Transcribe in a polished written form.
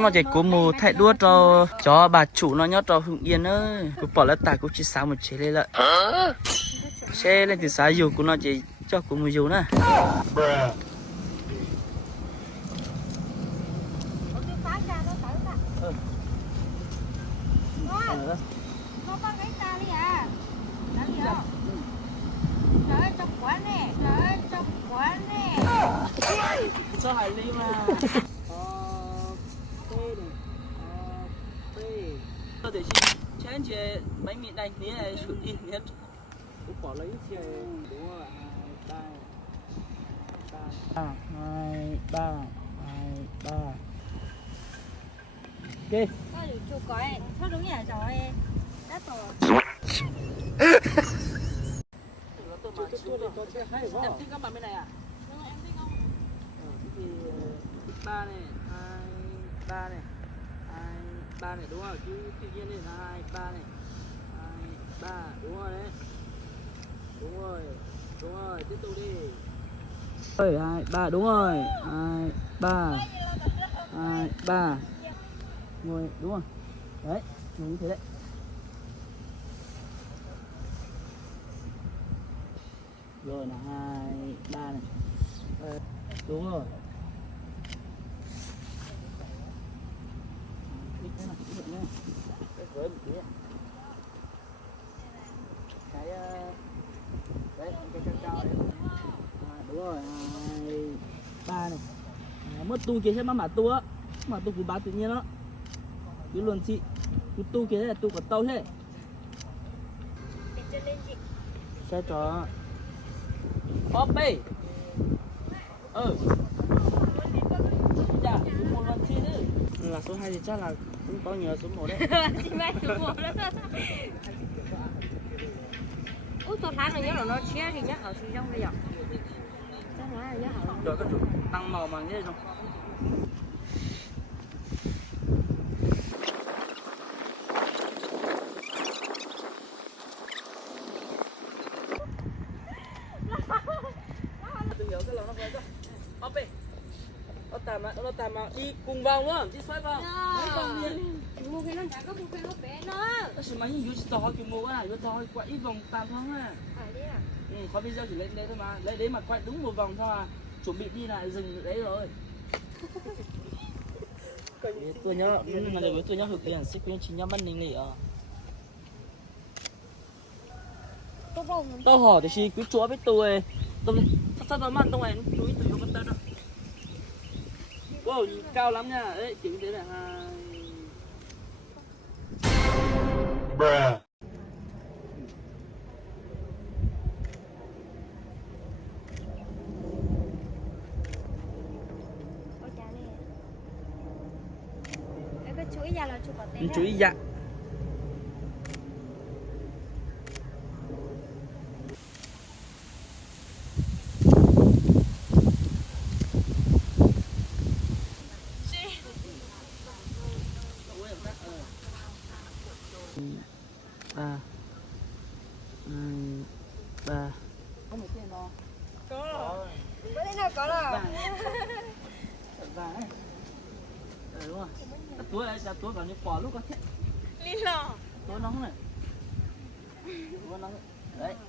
nó chỉ có một thay đua cho bà chủ nó nhớ cho Hưng Yên ơi, cô bỏ lỡ tài cô chỉ sáng một chế lên lại xe lên từ sáng dù cô nó chỉ cho cô một dù nè. Nó có cái ta đi à? Làm gì không? Trời ơi, trong quán nè. Trời ơi, trong quán nè. Cho hải ly mà. Để chị chén chị bánh mì đánh tí này chụp đi nhất. Cũng bỏ lấy chị đúng rồi. 2, 3. Ok. Thôi được chụp coi. Thôi đúng nhà rồi. Đã tổ. Em thích các bạn bên này à? Đúng em thích không? Thì 3 này, 2, 3 này. 2, 3 này đúng rồi, cứ tự nhiên này là 2, 3 này. 2, 3 đúng rồi đấy. Đúng rồi, tiếp tục đi. 2, 3 đúng rồi. 2, 3. 2, 3. Ngồi đúng rồi. Đấy, ngồi như thế đấy. Rồi là 2, 3 này. Đúng rồi. Cái này cũng được nhé. Với một tí. Cái đấy, cái cao đấy. Đúng rồi, 2, 3 này. Mất tu kia sẽ mà tu á. Mà tu của bà tự nhiên đó. Cứ luôn chị. Cứ tu kia là tu của tao thế. Để cho lên chị. Xe cho Poppy. Dạ, số 1 lần chi chứ. Là số 2 thì chắc là cũng có nhờ số 1 đấy. Chị mai số 1 đó. Ủa tôi thấy là nhớ là nó chia thì nhớ ở phía trong bây giờ. Chắc là nhớ ở. Rồi các chủ tăng màu bằng thế rồi. Nó tạm mà đi cùng vòng luôn, đi xoay vòng. Mua cái nó chả có mua cái nó bé nữa. Sao mà nhìn vô to kiểu mua à, vô to quay ít vòng tạm thôi à. Đấy à? Khỏi bây giờ chỉ lên đây thôi mà, lấy đấy mà quay đúng một vòng thôi à. Chuẩn bị đi lại dừng đấy rồi. Tôi nhớ mà để với tôi nhớ thực hiện sẽ quyến chính nhau bắt ninh lì ở. Tôi hỏi thì chị cứ chúa với tôi. Tôi sao nó mặn tôi này túi từ con tơ đâu. Wow, nhìn cao lắm nha. Đấy, chỉ thế là 2. Bruh. Ôi chà nè. Em có chú ý ra là chú có tên. Chú ý dạ. Ba. 3. Có một tiền đó. Có. Bữa nay nào có rồi. Vàng ấy. Đúng rồi. Túi này là túi vào như quả lúc có thế. Lý lò. Túi nóng này. Túi nóng. Đấy,